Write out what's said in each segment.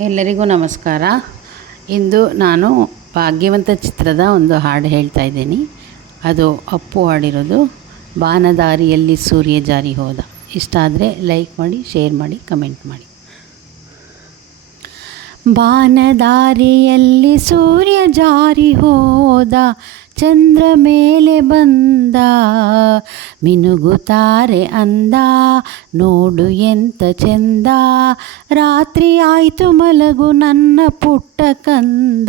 ಎಲ್ಲರಿಗೂ ನಮಸ್ಕಾರ. ಇಂದು ನಾನು ಭಾಗ್ಯವಂತ ಚಿತ್ರದ ಒಂದು ಹಾಡು ಹೇಳ್ತಾ ಇದ್ದೀನಿ. ಅದು ಅಪ್ಪು ಹಾಡಿರೋದು, ಬಾನದಾರಿಯಲ್ಲಿ ಸೂರ್ಯ ಜಾರಿ ಹೋದ ಇಷ್ಟ ಆದರೆ ಲೈಕ್ ಮಾಡಿ ಶೇರ್ ಮಾಡಿ ಕಮೆಂಟ್ ಮಾಡಿ. ಬಾನದಾರಿಯಲ್ಲಿ ಸೂರ್ಯ ಜಾರಿ ಹೋದ ಚಂದ್ರ ಮೇಲೆ ಬಂದ ಮಿನುಗುತ್ತಾರೆ ಅಂದ ನೋಡು ಎಂತ ಚಂದ. ರಾತ್ರಿ ಆಯಿತು ಮಲಗು ನನ್ನ ಪುಟ್ಟ ಕಂದ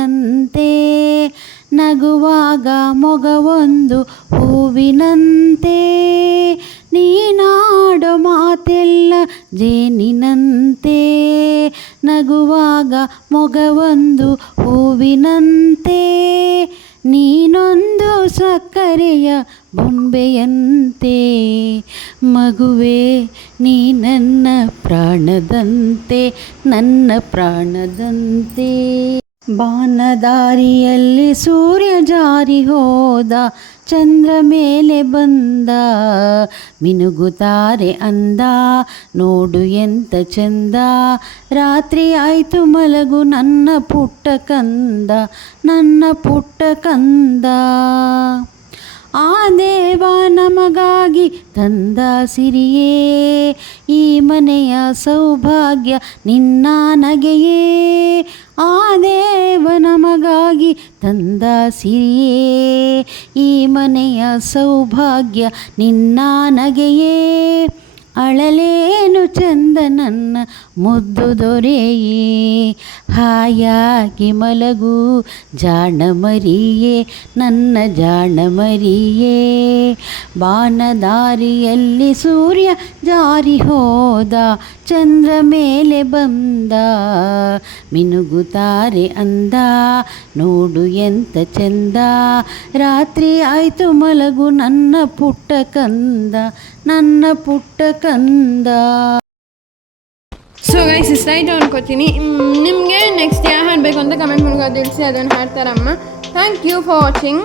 ನಗುವಾಗ ಮೊಗವೊಂದು ಹೂವಿನಂತೆ. ನೀನಾಡೋ ಮಾತೆಲ್ಲ ಜೇನಿನಂತೆ. ನಗುವಾಗ ಮೊಗವೊಂದು ಹೂವಿನಂತೆ. ನೀನೊಂದು ಸಕ್ಕರೆಯ ಬೊಂಬೆಯಂತೆ. ಮಗುವೆ, ನೀ ನನ್ನ ಪ್ರಾಣದಂತೆ ನನ್ನ ಪ್ರಾಣದಂತೆ. ಬಾನದಾರಿಯಲ್ಲಿ ಸೂರ್ಯ ಜಾರಿ ಹೋದ, ಚಂದ್ರ ಮೇಲೆ ಬಂದ. ಮಿನುಗುತ್ತಾರೆ ಅಂದ, ನೋಡು ಎಂತ ಚಂದ. ರಾತ್ರಿ ಆಯಿತು ಮಲಗು, ನನ್ನ ಪುಟ್ಟ ಕಂದ, ನನ್ನ ಪುಟ್ಟ ಕಂದ. ಆ ದೇವ ನಮಗಾಗಿ ತಂದ ಸಿರಿಯೇ, ಈ ಮನೆಯ ಸೌಭಾಗ್ಯ ನಿನ್ನ ನಗೆಯೇ. ತಂದ ಸಿರಿಯೇ, ಈ ಮನೆಯ ಸೌಭಾಗ್ಯ ನಿನ್ನ ನಗೆಯೇ. ಅಳಲೇನು ಚಂದ ನನ್ನ ಮುದ್ದು ದೊರೆಯೇ. ಹಾಯಾಗಿ ಮಲಗು ಜಾಣ ಮರಿಯೇ ನನ್ನ ಜಾಣ ಮರಿಯೇ ಬಾನದಾರಿಯಲ್ಲಿ ಸೂರ್ಯ ಜಾರಿ ಹೋದ, ಚಂದ್ರ ಮೇಲೆ ಬಂದ. ಮಿನುಗುತ್ತಾರೆ ಅಂದ. ನೋಡು ಎಂತ ಚಂದ. ರಾತ್ರಿ ಆಯಿತು ಮಲಗು, ನನ್ನ ಪುಟ್ಟ ಕಂದ, ನನ್ನ ಪುಟ್ಟ ಕಂದ. ಸೊ ಗೈಸ್ ಇಷ್ಟ ಅನ್ಕೋತೀನಿ ನಿಮಗೆ ನೆಕ್ಸ್ಟ್ ಯಾವ ಹಾಡಬೇಕು ಅಂತ ಕಮೆಂಟ್ ಮೂಲಕ ತಿಳಿಸಿ, ಅದನ್ನು ಹಾಡ್ತಾರಮ್ಮ. Thank you for watching